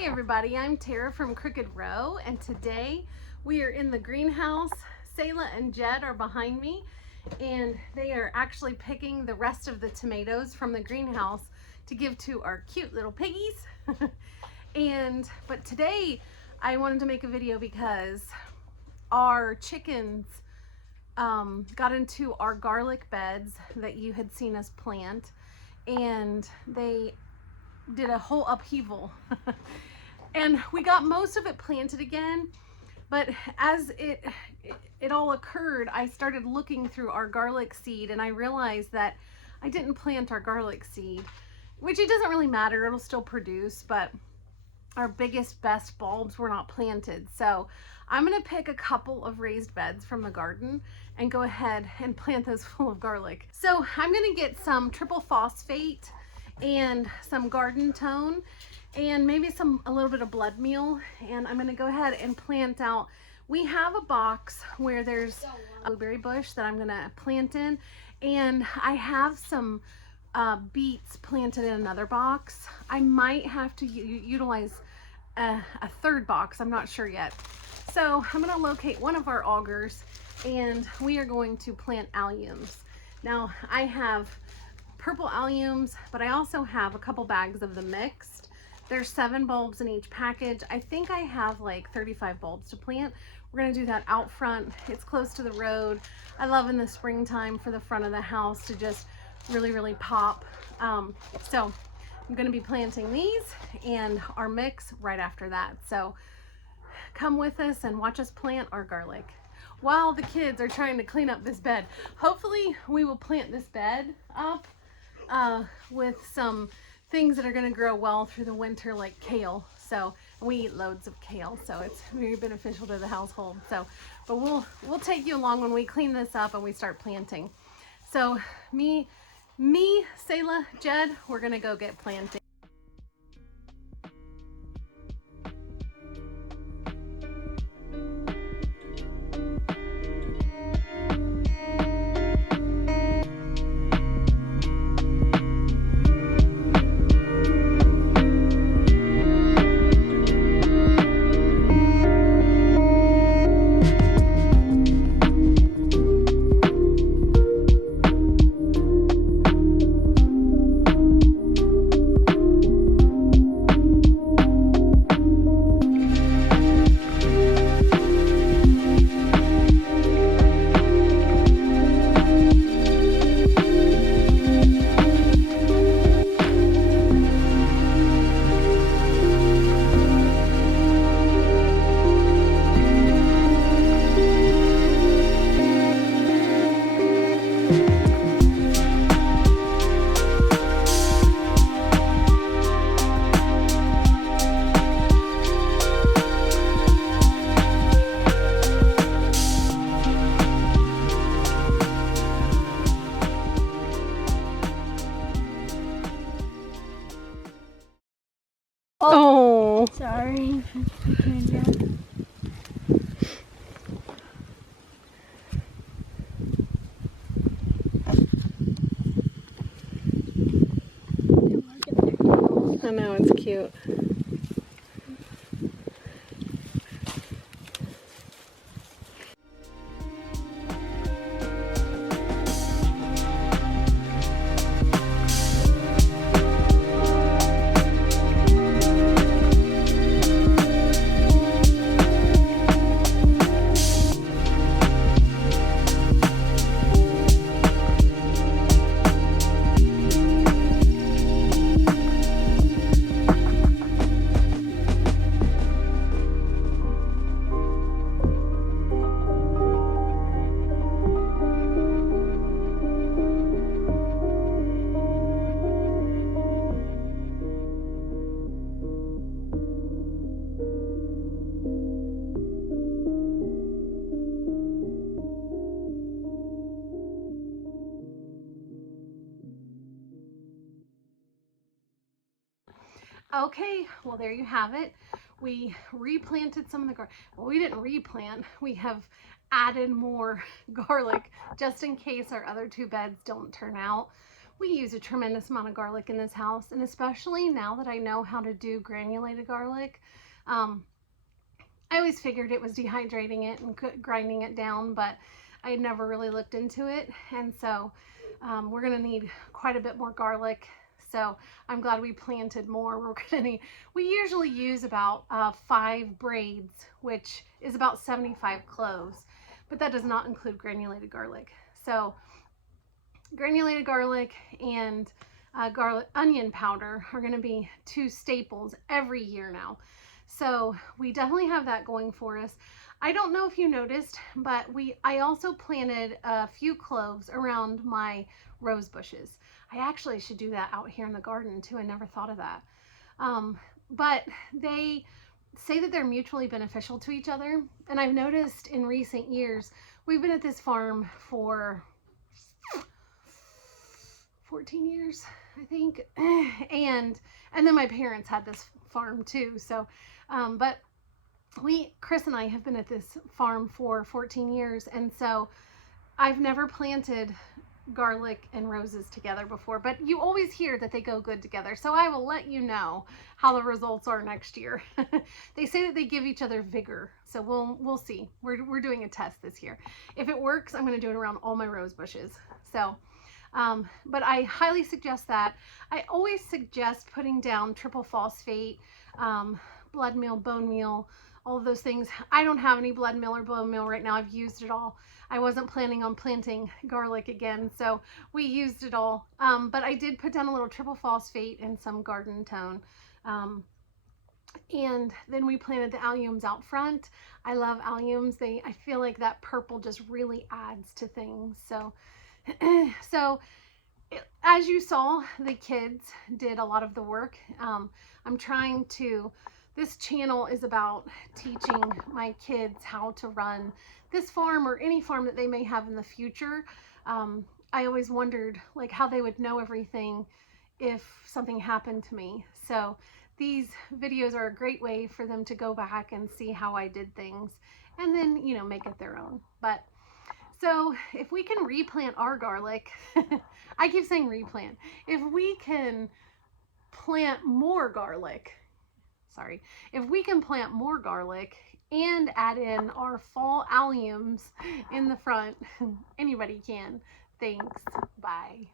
Hey everybody, I'm Tara from Crooked Row, and today we are in the greenhouse. Selah and Jed are behind me, and they are actually picking the rest of the tomatoes from the greenhouse to give to our cute little piggies. But today I wanted to make a video because our chickens got into our garlic beds that you had seen us plant, and they did a whole upheaval. And we got most of it planted again, but as it all occurred, I started looking through our garlic seed and I realized that I didn't plant our garlic seed, which it doesn't really matter, it'll still produce, but our biggest, best bulbs were not planted. So I'm gonna pick a couple of raised beds from the garden and go ahead and plant those full of garlic. So I'm gonna get some triple phosphate and some garden tone and maybe a little bit of blood meal, and I'm gonna go ahead and plant out. We have a box where there's a blueberry bush that I'm gonna plant in, and I have some beets planted in another box. I might have to utilize a third box, I'm not sure yet. So I'm gonna locate one of our augers and we are going to plant alliums. Now I have purple alliums, but I also have a couple bags of the mixed. There's 7 bulbs in each package. I think I have like 35 bulbs to plant. We're gonna do that out front. It's close to the road. I love in the springtime for the front of the house to just really pop. So I'm gonna be planting these and our mix right after that. So come with us and watch us plant our garlic while the kids are trying to clean up this bed. Hopefully we will plant this bed up with some things that are going to grow well through the winter, like kale. So we eat loads of kale, so it's very beneficial to the household. So, but we'll take you along when we clean this up and we start planting. So me, Selah, Jed, we're going to go get planting. Oh, sorry. I know, it's cute. Okay, well there you have it. We replanted some of the garlic. Well, we didn't replant. We have added more garlic just in case our other 2 beds don't turn out. we use a tremendous amount of garlic in this house, and especially now that I know how to do granulated garlic. I always figured it was dehydrating it and grinding it down, but I had never really looked into it. And so we're gonna need quite a bit more garlic. So I'm glad we planted more. We usually use about 5 braids, which is about 75 cloves, but that does not include granulated garlic. So granulated garlic and garlic onion powder are going to be 2 staples every year now. So we definitely have that going for us. I don't know if you noticed, but I also planted a few cloves around my rose bushes. I actually should do that out here in the garden too. I never thought of that. But they say that they're mutually beneficial to each other. And I've noticed in recent years, we've been at this farm for 14 years, I think. And then my parents had this farm too. So, but Chris and I have been at this farm for 14 years. And so I've never planted garlic and roses together before, but you always hear that they go good together. So I will let you know how the results are next year. They say that they give each other vigor. So we'll see. We're doing a test this year. If it works, I'm going to do it around all my rose bushes. So, but I highly suggest that. I always suggest putting down triple phosphate, blood meal, bone meal, all of those things. I don't have any blood meal or bone meal right now. I've used it all. I wasn't planning on planting garlic again, so we used it all. But I did put down a little triple phosphate and some garden tone. And then we planted the alliums out front. I love alliums. I feel like that purple just really adds to things. So, as you saw, the kids did a lot of the work. This channel is about teaching my kids how to run this farm or any farm that they may have in the future. I always wondered like how they would know everything if something happened to me. So these videos are a great way for them to go back and see how I did things and then, make it their own. But so if we can replant our garlic, I keep saying replant, if we can plant more garlic, and add in our fall alliums in the front, anybody can. Thanks. Bye.